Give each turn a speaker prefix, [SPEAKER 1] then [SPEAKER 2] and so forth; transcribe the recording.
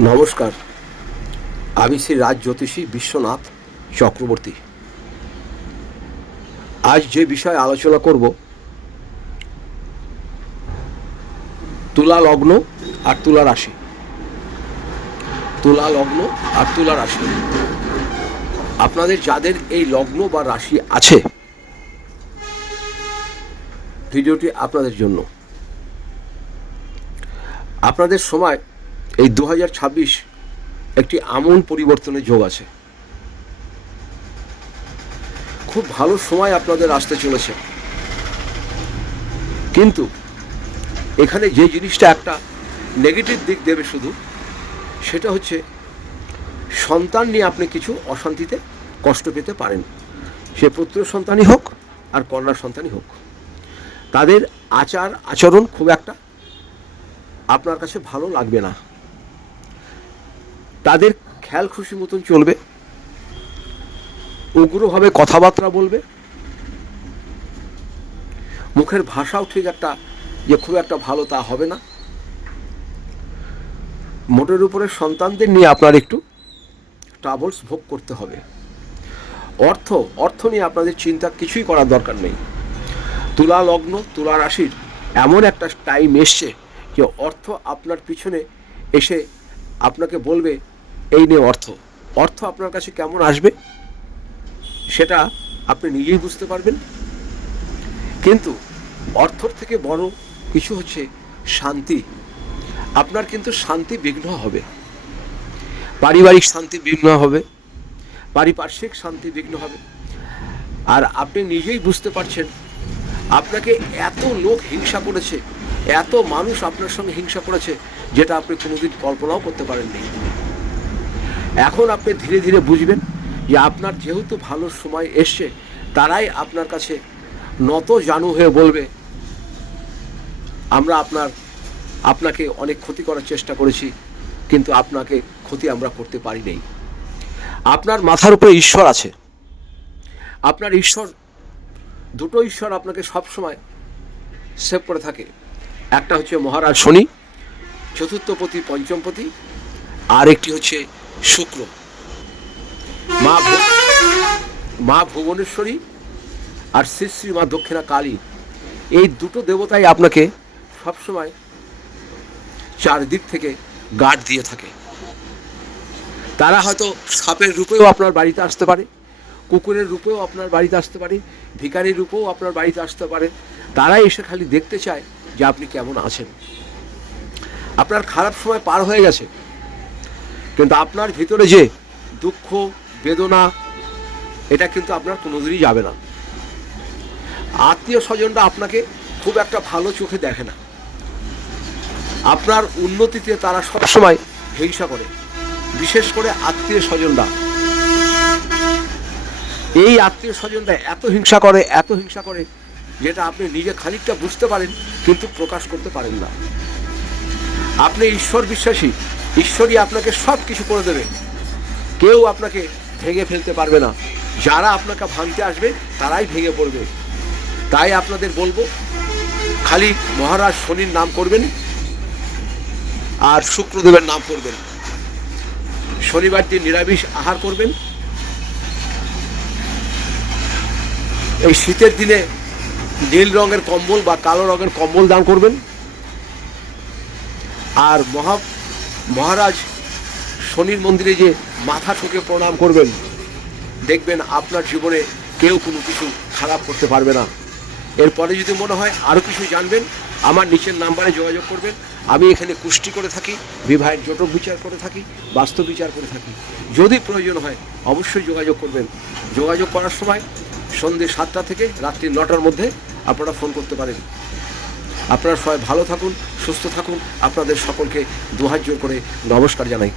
[SPEAKER 1] নমস্কার। আমি শ্রী রাজ জ্যোতিষী বিশ্বনাথ চক্রবর্তী। আজ যে বিষয়ে আলোচনা করব, তুলা লগ্ন আর তুলা রাশি। তুলা লগ্ন আর তুলা রাশি। আপনাদের যাদের এই লগ্ন বা রাশি আছে, ভিডিওটি আপনাদের জন্য। আপনাদের সময় এই দু হাজার ছাব্বিশ একটি আমূল পরিবর্তনের যোগ আছে। খুব ভালো সময় আপনাদের আসতে চলেছে। কিন্তু এখানে যে জিনিসটা একটা নেগেটিভ দিক দেবে শুধু, সেটা হচ্ছে সন্তান নিয়ে আপনি কিছু অশান্তিতে কষ্ট পেতে পারেন। সে পুত্র সন্তানই হোক আর কন্যা সন্তানই হোক। তাদের আচার আচরণ খুব একটা আপনার কাছে ভালো লাগবে না। তাদের খেয়াল খুশি মতন চলবে, উগ্রভাবে কথাবার্তা বলবে। মুখের ভাষাও ঠিক একটা, যে খুব একটা ভালো তা হবে না। মোটের উপরে সন্তানদের নিয়ে আপনার একটু ট্রাভেলস ভোগ করতে হবে। অর্থ অর্থ নিয়ে আপনাদের চিন্তা কিছুই করার দরকার নেই। তুলা লগ্ন, তুলা রাশির এমন একটা টাইম এসছে যে অর্থ আপনার পিছনে এসে আপনাকে বলবে এই নিয়ে অর্থ। অর্থ আপনার কাছে কেমন আসবে, সেটা আপনি নিজেই বুঝতে পারবেন। কিন্তু অর্থর থেকে বড় কিছু হচ্ছে শান্তি। আপনার কিন্তু শান্তি বিঘ্ন হবে। পারিবারিক শান্তি বিঘ্ন হবে। পারিপার্শ্বিক শান্তি বিঘ্ন হবে। আর আপনি নিজেই বুঝতে পারছেন, আপনাকে এত লোক হিংসা করেছে, এত মানুষ আপনার সঙ্গে হিংসা করেছে, যেটা আপনি কোনোদিন কল্পনাও করতে পারেননি। এখন আপনি ধীরে ধীরে বুঝবেন যে আপনার যেহেতু ভালো সময় এসছে, তারাই আপনার কাছে নত জানু হয়ে বলবে, আমরা আপনার, আপনাকে অনেক ক্ষতি করার চেষ্টা করেছি, কিন্তু আপনাকে ক্ষতি আমরা করতে পারি নাই। আপনার মাথার উপরে ঈশ্বর আছে। আপনার ঈশ্বর, দুটো ঈশ্বর আপনাকে সবসময় সেভ করে থাকে। একটা হচ্ছে মহারাজ শনি, চতুর্থপতি পঞ্চমপতি আর একটি হচ্ছে শুক্র। মা মা ভুবনেশ্বরী আর শ্রী শ্রী মা দক্ষিণা কালী, এই দুটো দেবতাই আপনাকে সবসময় চারদিক থেকে গার্ড দিয়ে থাকে। তারা হয়তো সাপের রূপেও আপনার বাড়িতে আসতে পারে, কুকুরের রূপেও আপনার বাড়িতে আসতে পারে, ভিখারির রূপেও আপনার বাড়িতে আসতে পারে। তারা এসে খালি দেখতে চায় যে আপনি কেমন আছেন। আপনার খারাপ সময় পার হয়ে গেছে। কিন্তু আপনার ভিতরে যে দুঃখ, বেদনা, এটা কিন্তু আপনার কোনোদিনই যাবে না। আত্মীয় স্বজনরা আপনাকে খুব একটা ভালো চোখে দেখে না। আপনার উন্নতিতে তারা সবসময় হিংসা করে। বিশেষ করে আত্মীয় স্বজনরা এই আত্মীয় স্বজনরা এত হিংসা করে, এত হিংসা করে, যেটা আপনি নিজে খানিকটা বুঝতে পারেন, কিন্তু প্রকাশ করতে পারেন না। আপনি ঈশ্বর বিশ্বাসী ঈশ্বরই আপনাকে সব কিছু করে দেবে। কেউ আপনাকে ভেঙে ফেলতে পারবে না। যারা আপনাকে ভাঙতে আসবে, তারাই ভেঙে পড়বে। তাই আপনাদের বলব, খালি মহারাজ শনির নাম করবেন আর শুক্রদেবের নাম করবেন। শনিবার দিন নিরামিষ আহার করবেন। এই শীতের দিনে নীল রঙের কম্বল বা কালো রঙের কম্বল দান করবেন। আর মহা মহারাজ, শনির মন্দিরে যে মাথা ঠুকে প্রণাম করবেন, দেখবেন আপনার জীবনে কেউ কোনো কিছু খারাপ করতে পারবে না। এরপরে যদি মনে হয় আরও কিছু জানবেন, আমার নিচের নাম্বারে যোগাযোগ করবেন। আমি এখানে কুষ্টি করে থাকি, বিবাহের জটক বিচার করে থাকি বাস্তব বিচার করে থাকি। যদি প্রয়োজন হয়, অবশ্যই যোগাযোগ করবেন। যোগাযোগ করার সময় সন্ধ্যে সাতটা থেকে রাত্রি নটার মধ্যে আপনারা ফোন করতে পারেন। আপনারা সবাই ভালো থাকুন সুস্থ থাকুন। আপনাদের সকলকে দুহাজ জোর করে নমস্কার জানাই।